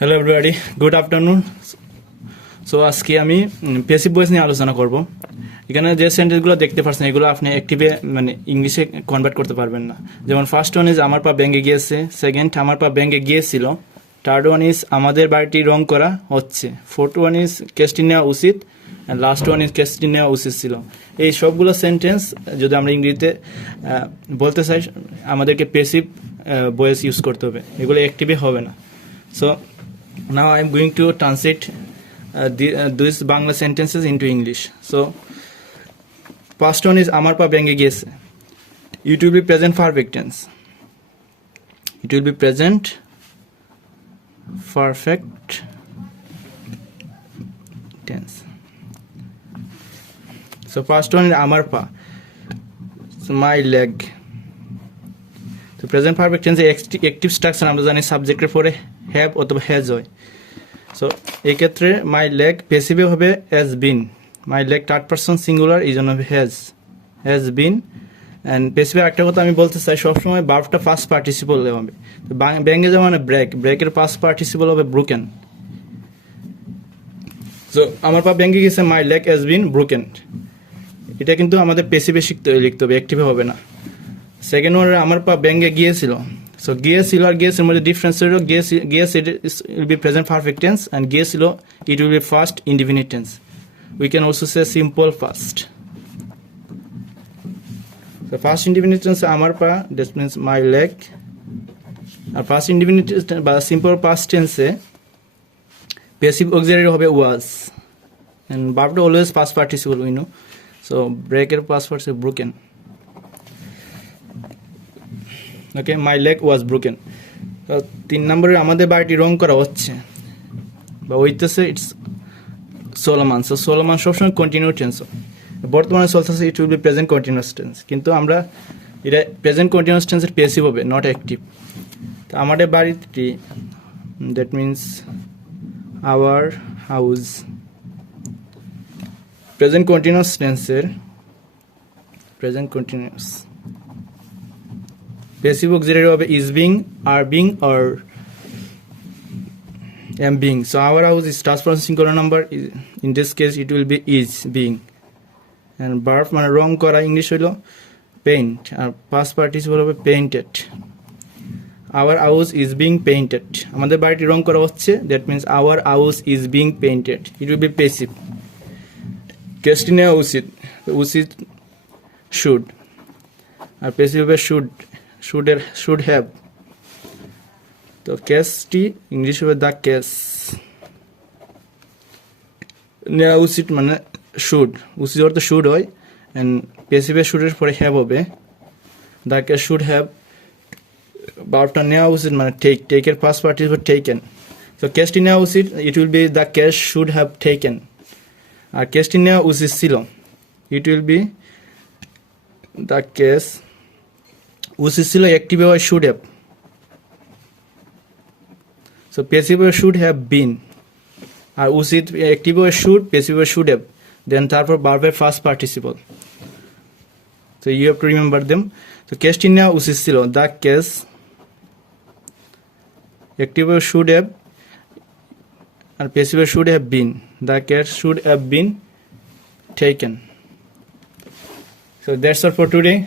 Hello everybody, good afternoon. So আজকে আমি passive voice নিয়ে আলোচনা করব। এখানে যে সেন্টেন্সগুলো দেখতে পাচ্ছেন এগুলো আপনি অ্যাক্টিভে মানে ইংলিশে কনভার্ট করতে পারবেন না। যেমন ফার্স্ট ওয়ান ইজ আমার পা ব্যাঙ্গে গিয়েছে, সেকেন্ড আমার পা ব্যাঙ্গে গিয়েছিল, থার্ড ওয়ান ইজ আমাদের বাড়িটি রং করা হচ্ছে, ফোর্থ ওয়ান ইজ কেসটি নেওয়া উচিত, অ্যান্ড লাস্ট ওয়ান ইজ কেসটি নেওয়া উচিত ছিল। এই সবগুলো সেন্টেন্স যদি আমরা ইংরেজিতে বলতে চাই আমাদেরকে প্যাসিভ ভয়েস ইউজ করতে হবে, এগুলো অ্যাক্টিভে হবে না। So now I am going to translate these Bangla sentences into English. So first one is amar pa benge giyese. It will be present perfect tense. It will be present perfect tense. So first one is amar pa, so my leg. So present perfect tense active structure আমরা জানি সাবজেক্টের পরে হ্যাভ অথবা হ্যাজ হয়। সো এই ক্ষেত্রে my leg প্যাসিভে হবে has been, my leg third person singular, এই জন্য হবে হ্যাজ বিন। অ্যান্ড প্যাসিভে একটা কথা আমি বলতে চাই, সবসময় ভার্বটা ফার্স্ট পার্টিসিপল হবে। ব্যাঙ্গে যেমন ব্রেকের ফার্স্ট পার্টিসিপল হবে ব্রোকেন। সো আমার পা ব্যাঙ্গে গেছে, my leg has been broken, এটা কিন্তু আমাদের প্যাসিভে লিখতে হবে, অ্যাক্টিভে হবে না। সেকেন্ড ওয়ার্ডে আমার পা ব্যাঙ্গে গিয়েছিল। So গিয়েছিল আর গিয়েছিল মধ্যে ডিফারেন্স হলো, গিয়েছে it will be present perfect tense, and গিয়েছিল it will be past indefinite tense. We can also say simple past. So past indefinite tense আমার পা, that means my leg. আর past indefinite বা simple past tense এ passive auxiliary হবে was, and verb to always past participle we know. So break এর past participle is broken. Okay, my leg was broken. তিন নম্বরে আমাদের বাড়িটি রং করা হচ্ছে বা হইতেছে, ইটস সোলোমান। সো সোলোমান সবসময় কন্টিনিউ টেন্স, বর্তমানে চলতেছে it will be present continuous tense, কিন্তু আমরা এটা প্রেজেন্ট কন্টিনিউয়াস টেন্সের প্যাসিভ হবে, নট অ্যাক্টিভ। তো আমাদের বাড়িটি, that means our house, present continuous টেন্সের present continuous passive auxiliary of is being, are being, or am being. So our house is past person singular number, in this case it will be is being. And verb মানে রং করা ইংলিশ হলো paint, আর past participle হবে painted. Our house is being painted, আমাদের বাড়িটি রং করা হচ্ছে, that means our house is being painted, it will be passive. কেসটি নেওয়া উচিত, উচিত should, আর passive হবে should have. তো কেসটি ইংলিশ হবে দ্য কেস, নেওয়া উচিত মানে শুড, উচিত অর্থ শুড হয়, অ্যান্ড প্যাসিভে শুডের পরে হ্যাভ হবে, দ্য কেস শুড হ্যাভ। ভার্বটা নেওয়া উচিত মানে টেকের ফার্স্ট পার্টিসিপল টেকেন। তো কেসটি নেওয়া উচিত, it will be the case should have taken. আর কেসটি নেওয়া উচিত ছিল, it will be the case উচিত ছিল অ্যাক্টিভ হয় should have. So passive should have been, আর উচিত অ্যাক্টিভ হয় should, passive should have, then তারপর ভার্বের first participle. So you have to remember them. তো কেসটি নেওয়া উচিত ছিল, the case, active should have, আর passive should have been, the case should have been taken. So that's all for today.